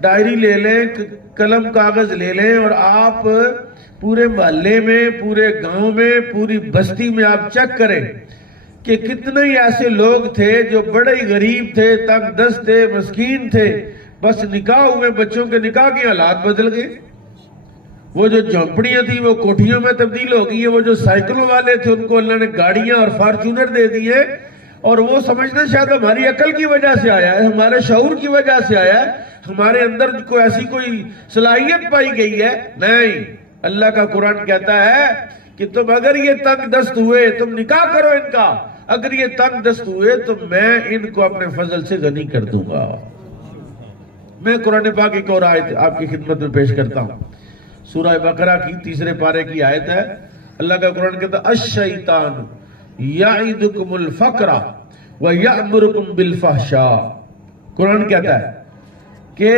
Diary لے لیں، قلم کاغذ لے لیں اور آپ پورے محلے میں، پورے گاؤں میں، پوری بستی میں آپ چیک کریں کہ کتنے ہی ایسے لوگ تھے جو بڑے ہی غریب تھے، تنگ دست تھے، مسکین تھے، بس نکاح ہوئے، بچوں کے نکاح کے حالات بدل گئے۔ وہ جو جھونپڑیاں تھیں وہ کوٹھیوں میں تبدیل ہو گئی ہیں، وہ جو سائیکلوں والے تھے ان کو اللہ نے گاڑیاں اور فارچونر دے دی ہیں، اور وہ سمجھنا شاید ہماری عقل کی وجہ سے آیا ہے، ہمارے شعور کی وجہ سے آیا ہے، ہمارے اندر ایسی کوئی صلاحیت پائی گئی ہے۔ نہیں، اللہ کا قرآن کہتا ہے کہ تم اگر یہ تنگ دست ہوئے تم نکاح کرو ان کا، اگر یہ تنگ دست ہوئے تو میں ان کو اپنے فضل سے غنی کر دوں گا۔ میں قرآن پاک ایک اور آیت آپ کی خدمت میں پیش کرتا ہوں، سورہ بقرہ کی 3 پارے کی آیت ہے۔ اللہ کا قرآن کہتا ہے الشیطان یعدکم الفقر ویأمرکم بالفحشاء۔ قرآن کہتا ہے کہ